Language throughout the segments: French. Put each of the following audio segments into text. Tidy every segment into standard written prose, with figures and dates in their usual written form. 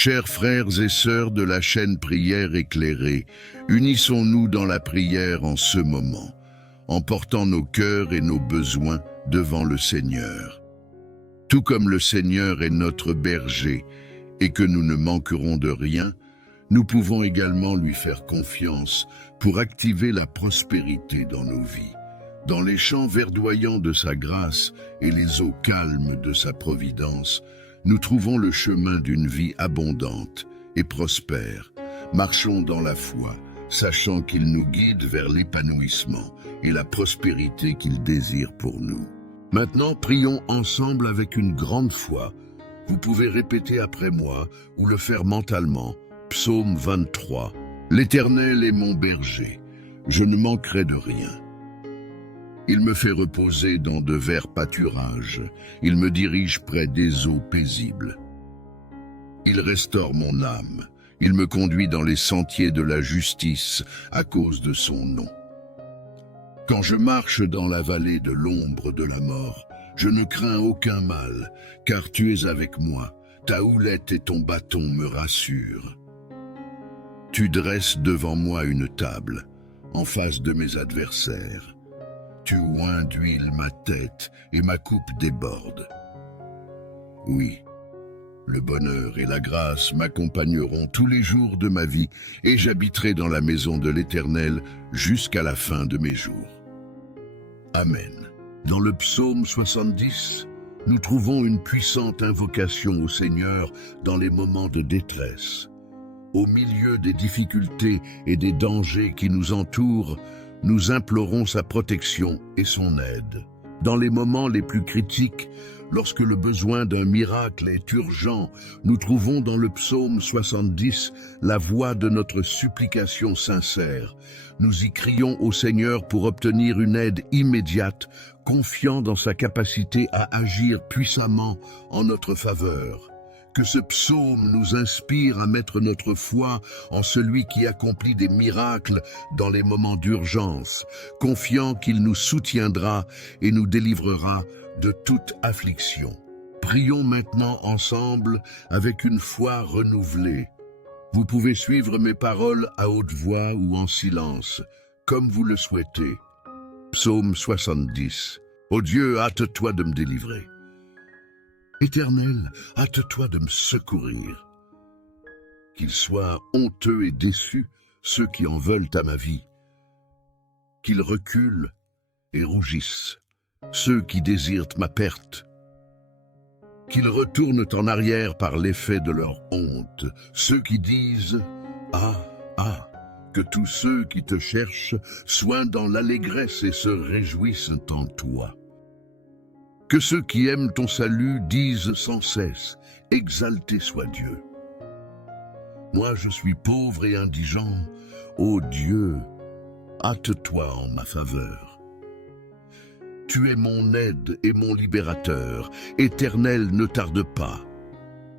Chers frères et sœurs de la chaîne Prière éclairée, unissons-nous dans la prière en ce moment, en portant nos cœurs et nos besoins devant le Seigneur. Tout comme le Seigneur est notre berger et que nous ne manquerons de rien, nous pouvons également lui faire confiance pour activer la prospérité dans nos vies. Dans les champs verdoyants de sa grâce et les eaux calmes de sa providence, nous trouvons le chemin d'une vie abondante et prospère. Marchons dans la foi, sachant qu'il nous guide vers l'épanouissement et la prospérité qu'il désire pour nous. Maintenant, prions ensemble avec une grande foi. Vous pouvez répéter après moi ou le faire mentalement. Psaume 23. L'Éternel est mon berger, je ne manquerai de rien. Il me fait reposer dans de verts pâturages, il me dirige près des eaux paisibles. Il restaure mon âme, il me conduit dans les sentiers de la justice à cause de son nom. Quand je marche dans la vallée de l'ombre de la mort, je ne crains aucun mal, car tu es avec moi, ta houlette et ton bâton me rassurent. Tu dresses devant moi une table, en face de mes adversaires. Tu oins d'huile ma tête et ma coupe déborde. Oui, le bonheur et la grâce m'accompagneront tous les jours de ma vie et j'habiterai dans la maison de l'Éternel jusqu'à la fin de mes jours. Amen. Dans le psaume 70, nous trouvons une puissante invocation au Seigneur dans les moments de détresse. Au milieu des difficultés et des dangers qui nous entourent, nous implorons sa protection et son aide. Dans les moments les plus critiques, lorsque le besoin d'un miracle est urgent, nous trouvons dans le psaume 70 la voix de notre supplication sincère. Nous y crions au Seigneur pour obtenir une aide immédiate, confiant dans sa capacité à agir puissamment en notre faveur. Que ce psaume nous inspire à mettre notre foi en celui qui accomplit des miracles dans les moments d'urgence, confiant qu'il nous soutiendra et nous délivrera de toute affliction. Prions maintenant ensemble avec une foi renouvelée. Vous pouvez suivre mes paroles à haute voix ou en silence, comme vous le souhaitez. Psaume 70. Ô Dieu, hâte-toi de me délivrer. Éternel, hâte-toi de me secourir. Qu'ils soient honteux et déçus, ceux qui en veulent à ma vie. Qu'ils reculent et rougissent, ceux qui désirent ma perte. Qu'ils retournent en arrière par l'effet de leur honte, ceux qui disent « Ah, ah !» Que tous ceux qui te cherchent soient dans l'allégresse et se réjouissent en toi. Que ceux qui aiment ton salut disent sans cesse « Exalté soit Dieu ». Moi je suis pauvre et indigent, ô Dieu, hâte-toi en ma faveur. Tu es mon aide et mon libérateur, Éternel, ne tarde pas.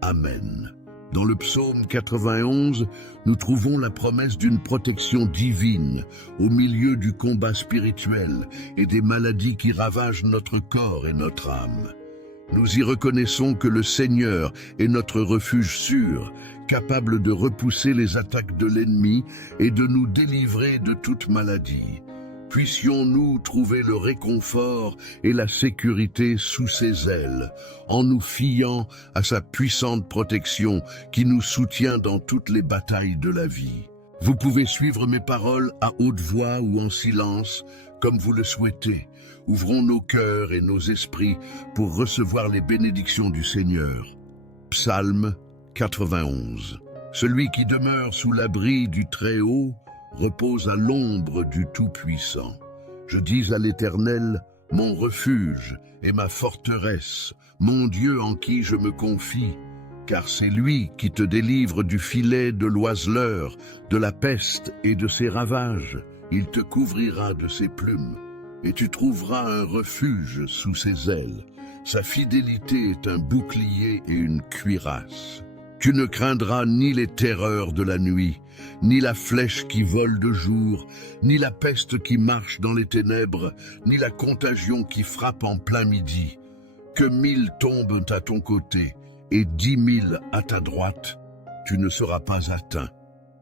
Amen. Dans le psaume 91, nous trouvons la promesse d'une protection divine au milieu du combat spirituel et des maladies qui ravagent notre corps et notre âme. Nous y reconnaissons que le Seigneur est notre refuge sûr, capable de repousser les attaques de l'ennemi et de nous délivrer de toute maladie. Puissions-nous trouver le réconfort et la sécurité sous ses ailes, en nous fiant à sa puissante protection qui nous soutient dans toutes les batailles de la vie. Vous pouvez suivre mes paroles à haute voix ou en silence, comme vous le souhaitez. Ouvrons nos cœurs et nos esprits pour recevoir les bénédictions du Seigneur. Psaume 91. Celui qui demeure sous l'abri du Très-Haut repose à l'ombre du Tout-Puissant. Je dis à l'Éternel, mon refuge et ma forteresse, mon Dieu en qui je me confie, car c'est lui qui te délivre du filet de l'oiseleur, de la peste et de ses ravages. Il te couvrira de ses plumes, et tu trouveras un refuge sous ses ailes. Sa fidélité est un bouclier et une cuirasse. Tu ne craindras ni les terreurs de la nuit, ni la flèche qui vole de jour, ni la peste qui marche dans les ténèbres, ni la contagion qui frappe en plein midi. Que 1000 tombent à ton côté et 10 000 à ta droite, tu ne seras pas atteint.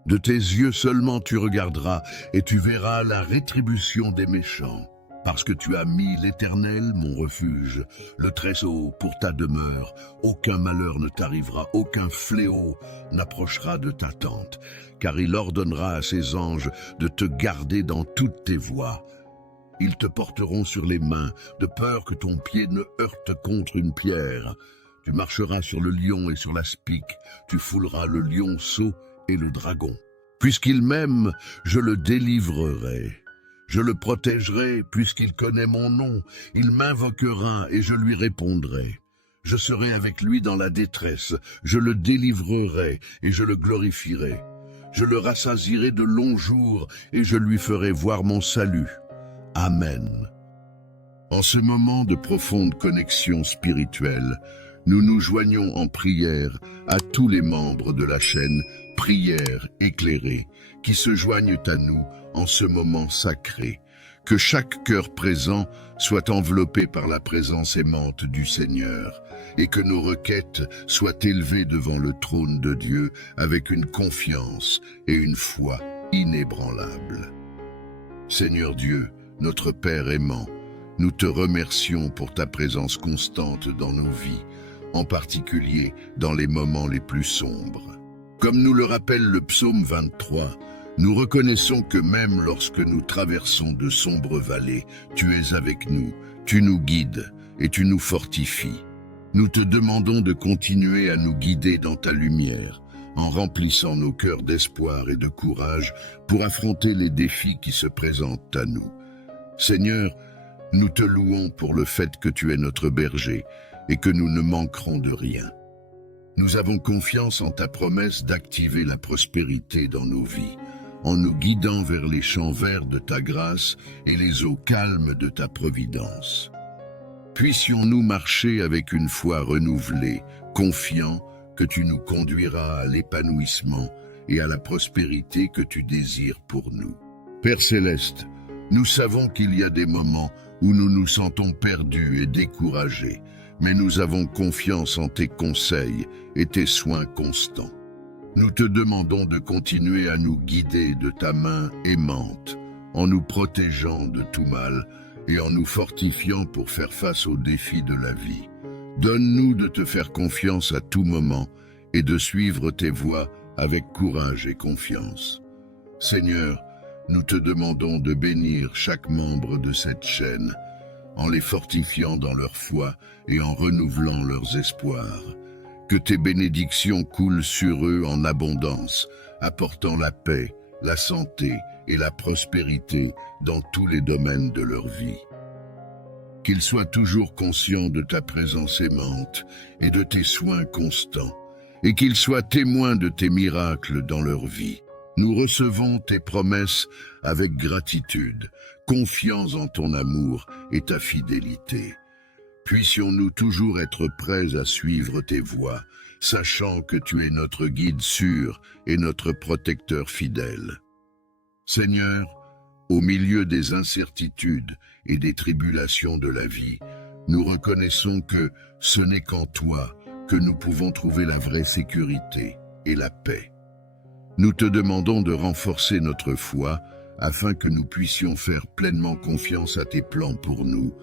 De tes yeux seulement tu regarderas, et tu verras la rétribution des méchants. Parce que tu as mis l'Éternel, mon refuge, le Très-Haut pour ta demeure, aucun malheur ne t'arrivera, aucun fléau n'approchera de ta tente, car il ordonnera à ses anges de te garder dans toutes tes voies. Ils te porteront sur les mains, de peur que ton pied ne heurte contre une pierre. Tu marcheras sur le lion et sur l'aspic, tu fouleras le lionceau et le dragon. Puisqu'il m'aime, je le délivrerai. Je le protégerai puisqu'il connaît mon nom. Il m'invoquera et je lui répondrai. Je serai avec lui dans la détresse. Je le délivrerai et je le glorifierai. Je le rassasierai de longs jours et je lui ferai voir mon salut. Amen. En ce moment de profonde connexion spirituelle, nous nous joignons en prière à tous les membres de la chaîne Prière éclairée qui se joignent à nous en ce moment sacré. Que chaque cœur présent soit enveloppé par la présence aimante du Seigneur et que nos requêtes soient élevées devant le trône de Dieu avec une confiance et une foi inébranlables. Seigneur Dieu, notre Père aimant, nous te remercions pour ta présence constante dans nos vies, en particulier dans les moments les plus sombres. Comme nous le rappelle le psaume 23, nous reconnaissons que même lorsque nous traversons de sombres vallées, tu es avec nous, tu nous guides et tu nous fortifies. Nous te demandons de continuer à nous guider dans ta lumière, en remplissant nos cœurs d'espoir et de courage pour affronter les défis qui se présentent à nous. Seigneur, nous te louons pour le fait que tu es notre berger et que nous ne manquerons de rien. Nous avons confiance en ta promesse d'activer la prospérité dans nos vies, en nous guidant vers les champs verts de ta grâce et les eaux calmes de ta providence. Puissions-nous marcher avec une foi renouvelée, confiants que tu nous conduiras à l'épanouissement et à la prospérité que tu désires pour nous. Père Céleste, nous savons qu'il y a des moments où nous nous sentons perdus et découragés, mais nous avons confiance en tes conseils et tes soins constants. Nous te demandons de continuer à nous guider de ta main aimante, en nous protégeant de tout mal et en nous fortifiant pour faire face aux défis de la vie. Donne-nous de te faire confiance à tout moment et de suivre tes voies avec courage et confiance. Seigneur, nous te demandons de bénir chaque membre de cette chaîne, en les fortifiant dans leur foi et en renouvelant leurs espoirs. Que tes bénédictions coulent sur eux en abondance, apportant la paix, la santé et la prospérité dans tous les domaines de leur vie. Qu'ils soient toujours conscients de ta présence aimante et de tes soins constants, et qu'ils soient témoins de tes miracles dans leur vie. Nous recevons tes promesses avec gratitude, confiants en ton amour et ta fidélité. Puissions-nous toujours être prêts à suivre tes voies, sachant que tu es notre guide sûr et notre protecteur fidèle. Seigneur, au milieu des incertitudes et des tribulations de la vie, nous reconnaissons que ce n'est qu'en toi que nous pouvons trouver la vraie sécurité et la paix. Nous te demandons de renforcer notre foi afin que nous puissions faire pleinement confiance à tes plans pour nous,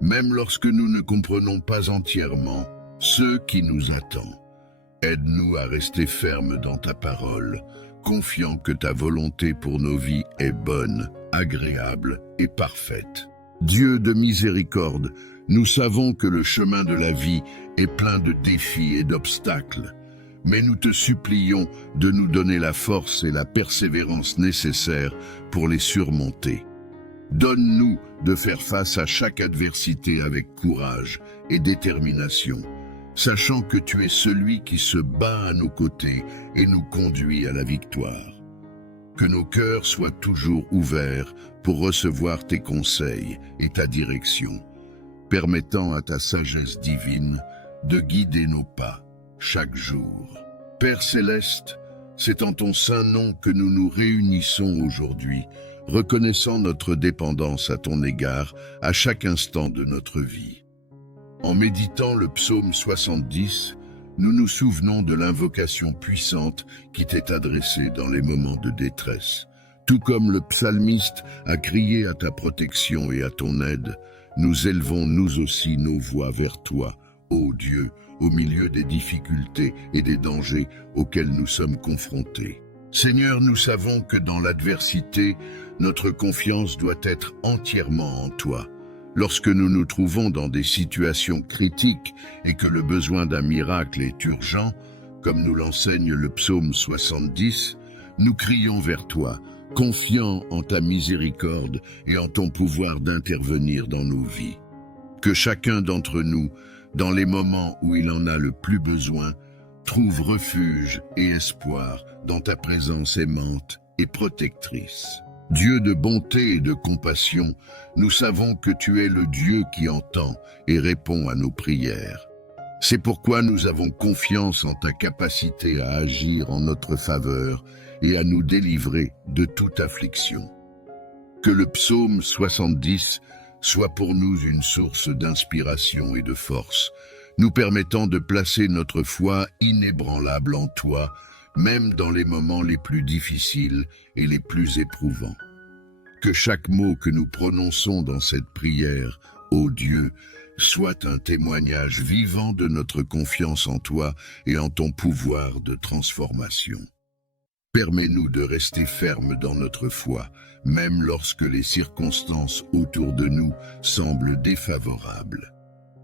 même lorsque nous ne comprenons pas entièrement ce qui nous attend. Aide-nous à rester fermes dans ta parole, confiant que ta volonté pour nos vies est bonne, agréable et parfaite. Dieu de miséricorde, nous savons que le chemin de la vie est plein de défis et d'obstacles, mais nous te supplions de nous donner la force et la persévérance nécessaires pour les surmonter. Donne-nous de faire face à chaque adversité avec courage et détermination, sachant que tu es celui qui se bat à nos côtés et nous conduit à la victoire. Que nos cœurs soient toujours ouverts pour recevoir tes conseils et ta direction, permettant à ta sagesse divine de guider nos pas chaque jour. Père Céleste, c'est en ton saint nom que nous nous réunissons aujourd'hui, reconnaissant notre dépendance à ton égard à chaque instant de notre vie. En méditant le psaume 70, Nous nous souvenons de l'invocation puissante qui t'est adressée dans les moments de détresse. Tout comme le psalmiste a crié à ta protection et à ton aide, nous élevons nous aussi nos voix vers toi, ô Dieu, au milieu des difficultés et des dangers auxquels nous sommes confrontés. Seigneur, nous savons que dans l'adversité, notre confiance doit être entièrement en toi. Lorsque nous nous trouvons dans des situations critiques et que le besoin d'un miracle est urgent, comme nous l'enseigne le psaume 70, nous crions vers toi, confiants en ta miséricorde et en ton pouvoir d'intervenir dans nos vies. Que chacun d'entre nous, dans les moments où il en a le plus besoin, trouve refuge et espoir dans ta présence aimante et protectrice. Dieu de bonté et de compassion, nous savons que tu es le Dieu qui entend et répond à nos prières. C'est pourquoi nous avons confiance en ta capacité à agir en notre faveur et à nous délivrer de toute affliction. Que le psaume 70 soit pour nous une source d'inspiration et de force, nous permettant de placer notre foi inébranlable en toi, même dans les moments les plus difficiles et les plus éprouvants. Que chaque mot que nous prononçons dans cette prière, ô Dieu, soit un témoignage vivant de notre confiance en toi et en ton pouvoir de transformation. Permets-nous de rester fermes dans notre foi, même lorsque les circonstances autour de nous semblent défavorables.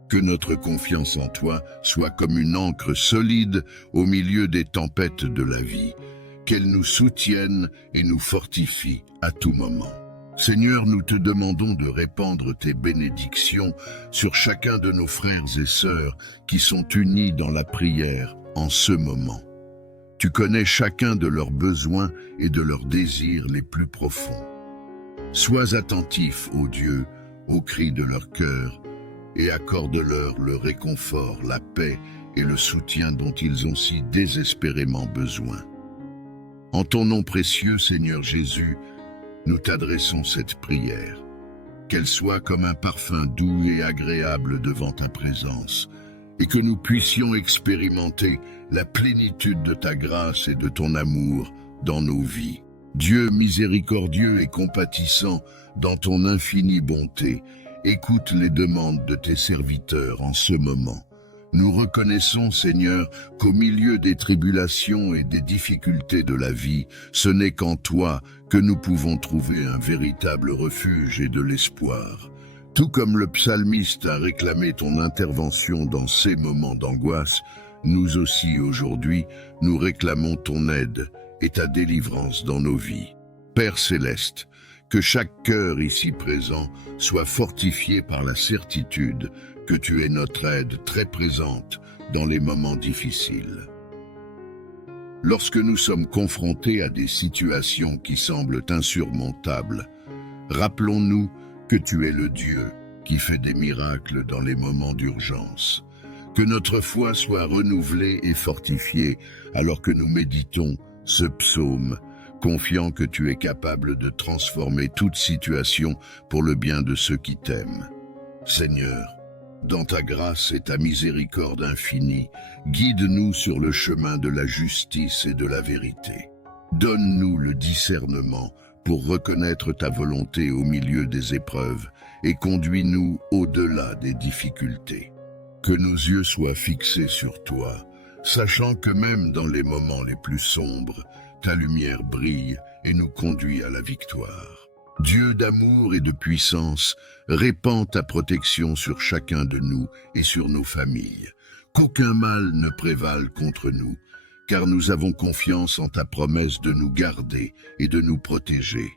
Que notre confiance en toi soit comme une ancre solide au milieu des tempêtes de la vie, qu'elle nous soutienne et nous fortifie à tout moment. Seigneur, nous te demandons de répandre tes bénédictions sur chacun de nos frères et sœurs qui sont unis dans la prière en ce moment. Tu connais chacun de leurs besoins et de leurs désirs les plus profonds. Sois attentif, ô Dieu, aux cris de leur cœur et accorde-leur le réconfort, la paix et le soutien dont ils ont si désespérément besoin. En ton nom précieux, Seigneur Jésus, nous t'adressons cette prière. Qu'elle soit comme un parfum doux et agréable devant ta présence, et que nous puissions expérimenter la plénitude de ta grâce et de ton amour dans nos vies. Dieu miséricordieux et compatissant, dans ton infinie bonté, écoute les demandes de tes serviteurs en ce moment. Nous reconnaissons, Seigneur, qu'au milieu des tribulations et des difficultés de la vie, ce n'est qu'en toi que nous pouvons trouver un véritable refuge et de l'espoir. Tout comme le psalmiste a réclamé ton intervention dans ces moments d'angoisse, nous aussi aujourd'hui, nous réclamons ton aide et ta délivrance dans nos vies. Père céleste, que chaque cœur ici présent soit fortifié par la certitude que tu es notre aide très présente dans les moments difficiles. Lorsque nous sommes confrontés à des situations qui semblent insurmontables, rappelons-nous que tu es le Dieu qui fait des miracles dans les moments d'urgence. Que notre foi soit renouvelée et fortifiée alors que nous méditons ce psaume, confiant que tu es capable de transformer toute situation pour le bien de ceux qui t'aiment. Seigneur, dans ta grâce et ta miséricorde infinie, guide-nous sur le chemin de la justice et de la vérité. Donne-nous le discernement pour reconnaître ta volonté au milieu des épreuves et conduis-nous au-delà des difficultés. Que nos yeux soient fixés sur toi, sachant que même dans les moments les plus sombres, ta lumière brille et nous conduit à la victoire. Dieu d'amour et de puissance, répands ta protection sur chacun de nous et sur nos familles. Qu'aucun mal ne prévale contre nous, car nous avons confiance en ta promesse de nous garder et de nous protéger.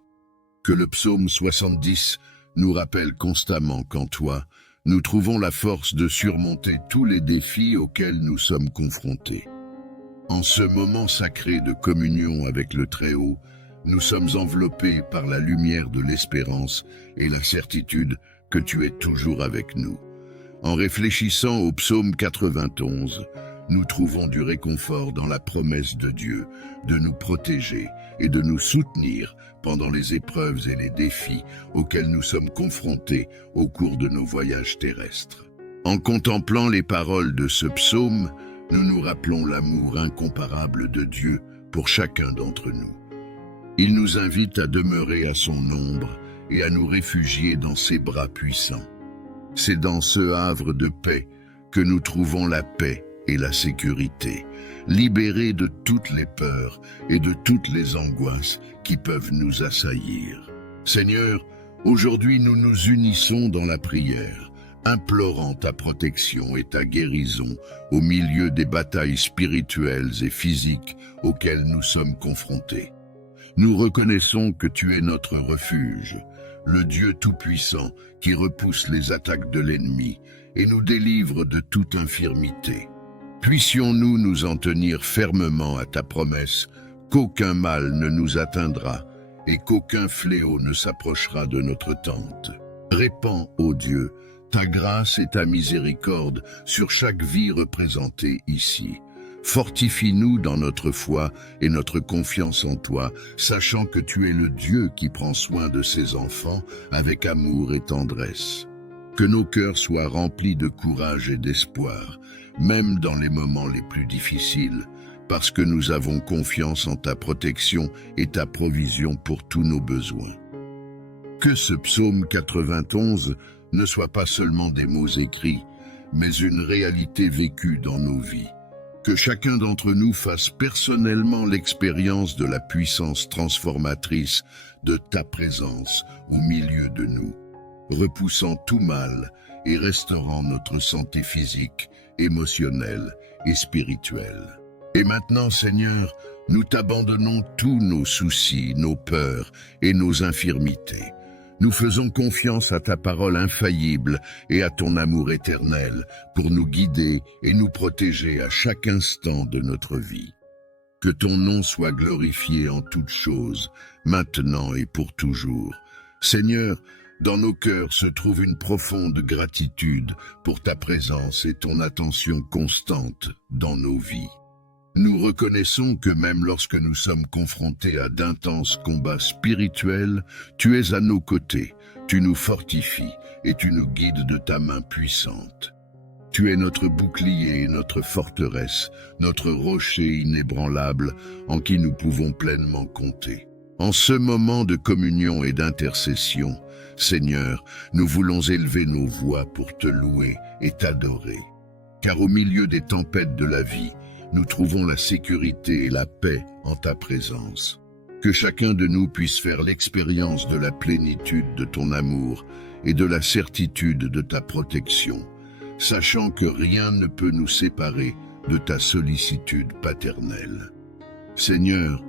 Que le psaume 70 nous rappelle constamment qu'en toi, nous trouvons la force de surmonter tous les défis auxquels nous sommes confrontés. En ce moment sacré de communion avec le Très-Haut, nous sommes enveloppés par la lumière de l'espérance et la certitude que tu es toujours avec nous. En réfléchissant au psaume 91, nous trouvons du réconfort dans la promesse de Dieu de nous protéger et de nous soutenir pendant les épreuves et les défis auxquels nous sommes confrontés au cours de nos voyages terrestres. En contemplant les paroles de ce psaume, nous nous rappelons l'amour incomparable de Dieu pour chacun d'entre nous. Il nous invite à demeurer à son ombre et à nous réfugier dans ses bras puissants. C'est dans ce havre de paix que nous trouvons la paix et la sécurité, libérés de toutes les peurs et de toutes les angoisses qui peuvent nous assaillir. Seigneur, aujourd'hui nous nous unissons dans la prière, implorant ta protection et ta guérison au milieu des batailles spirituelles et physiques auxquelles nous sommes confrontés. Nous reconnaissons que tu es notre refuge, le Dieu Tout-Puissant qui repousse les attaques de l'ennemi et nous délivre de toute infirmité. Puissions-nous nous en tenir fermement à ta promesse qu'aucun mal ne nous atteindra et qu'aucun fléau ne s'approchera de notre tente. Répands, ô Dieu, ta grâce et ta miséricorde sur chaque vie représentée ici. Fortifie-nous dans notre foi et notre confiance en toi, sachant que tu es le Dieu qui prend soin de ses enfants avec amour et tendresse. Que nos cœurs soient remplis de courage et d'espoir, même dans les moments les plus difficiles, parce que nous avons confiance en ta protection et ta provision pour tous nos besoins. Que ce psaume 91 ne soit pas seulement des mots écrits, mais une réalité vécue dans nos vies. Que chacun d'entre nous fasse personnellement l'expérience de la puissance transformatrice de ta présence au milieu de nous, repoussant tout mal et restaurant notre santé physique, émotionnelle et spirituelle. Et maintenant, Seigneur, nous t'abandonnons tous nos soucis, nos peurs et nos infirmités. Nous faisons confiance à ta parole infaillible et à ton amour éternel pour nous guider et nous protéger à chaque instant de notre vie. Que ton nom soit glorifié en toutes choses, maintenant et pour toujours. Seigneur, dans nos cœurs se trouve une profonde gratitude pour ta présence et ton attention constante dans nos vies. Nous reconnaissons que même lorsque nous sommes confrontés à d'intenses combats spirituels, tu es à nos côtés, tu nous fortifies et tu nous guides de ta main puissante. Tu es notre bouclier et notre forteresse, notre rocher inébranlable en qui nous pouvons pleinement compter. En ce moment de communion et d'intercession, Seigneur, nous voulons élever nos voix pour te louer et t'adorer. Car au milieu des tempêtes de la vie, nous trouvons la sécurité et la paix en ta présence. Que chacun de nous puisse faire l'expérience de la plénitude de ton amour et de la certitude de ta protection, sachant que rien ne peut nous séparer de ta sollicitude paternelle. Seigneur,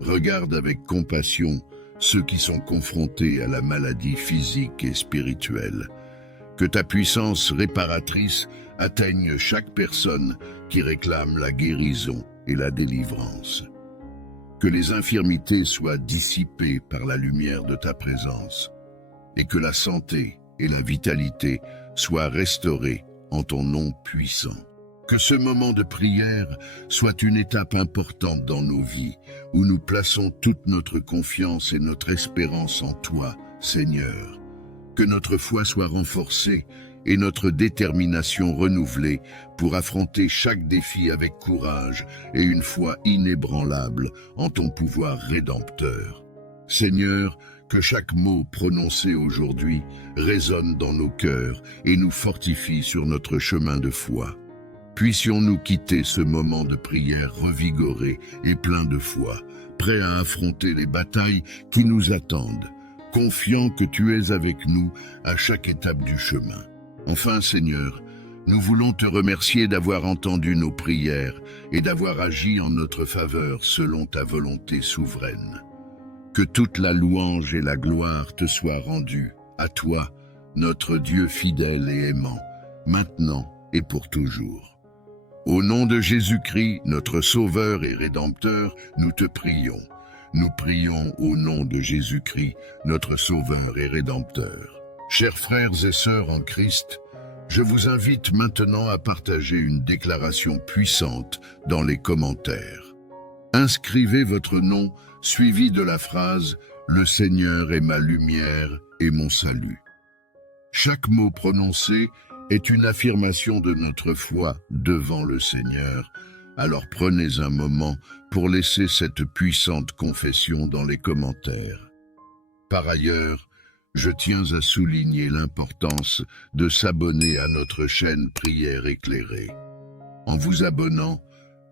regarde avec compassion ceux qui sont confrontés à la maladie physique et spirituelle. Que ta puissance réparatrice atteigne chaque personne qui réclame la guérison et la délivrance. Que les infirmités soient dissipées par la lumière de ta présence et que la santé et la vitalité soient restaurées en ton nom puissant. Que ce moment de prière soit une étape importante dans nos vies où nous plaçons toute notre confiance et notre espérance en toi, Seigneur. Que notre foi soit renforcée et notre détermination renouvelée pour affronter chaque défi avec courage et une foi inébranlable en ton pouvoir rédempteur. Seigneur, que chaque mot prononcé aujourd'hui résonne dans nos cœurs et nous fortifie sur notre chemin de foi. Puissions-nous quitter ce moment de prière revigoré et plein de foi, prêts à affronter les batailles qui nous attendent, confiants que tu es avec nous à chaque étape du chemin. Enfin, Seigneur, nous voulons te remercier d'avoir entendu nos prières et d'avoir agi en notre faveur selon ta volonté souveraine. Que toute la louange et la gloire te soient rendues à toi, notre Dieu fidèle et aimant, maintenant et pour toujours. Au nom de Jésus-Christ, notre Sauveur et Rédempteur, nous te prions. Nous prions au nom de Jésus-Christ, notre Sauveur et Rédempteur. Chers frères et sœurs en Christ, je vous invite maintenant à partager une déclaration puissante dans les commentaires. Inscrivez votre nom suivi de la phrase « Le Seigneur est ma lumière et mon salut ». Chaque mot prononcé est une affirmation de notre foi devant le Seigneur. Alors prenez un moment pour laisser cette puissante confession dans les commentaires. Par ailleurs, je tiens à souligner l'importance de s'abonner à notre chaîne Prière éclairée. En vous abonnant,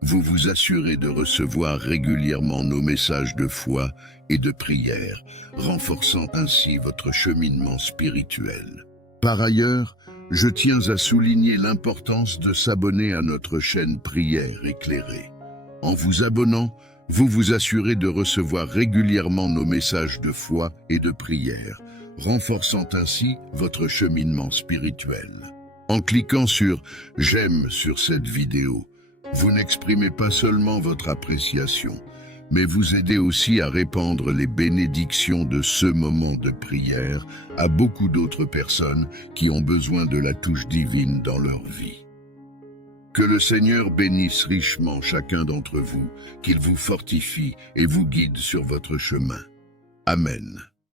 vous vous assurez de recevoir régulièrement nos messages de foi et de prière, renforçant ainsi votre cheminement spirituel. Par ailleurs, je tiens à souligner l'importance de s'abonner à notre chaîne Prière éclairée. En vous abonnant, vous vous assurez de recevoir régulièrement nos messages de foi et de prière, renforçant ainsi votre cheminement spirituel. En cliquant sur « J'aime » sur cette vidéo, vous n'exprimez pas seulement votre appréciation, mais vous aidez aussi à répandre les bénédictions de ce moment de prière à beaucoup d'autres personnes qui ont besoin de la touche divine dans leur vie. Que le Seigneur bénisse richement chacun d'entre vous, qu'il vous fortifie et vous guide sur votre chemin. Amen.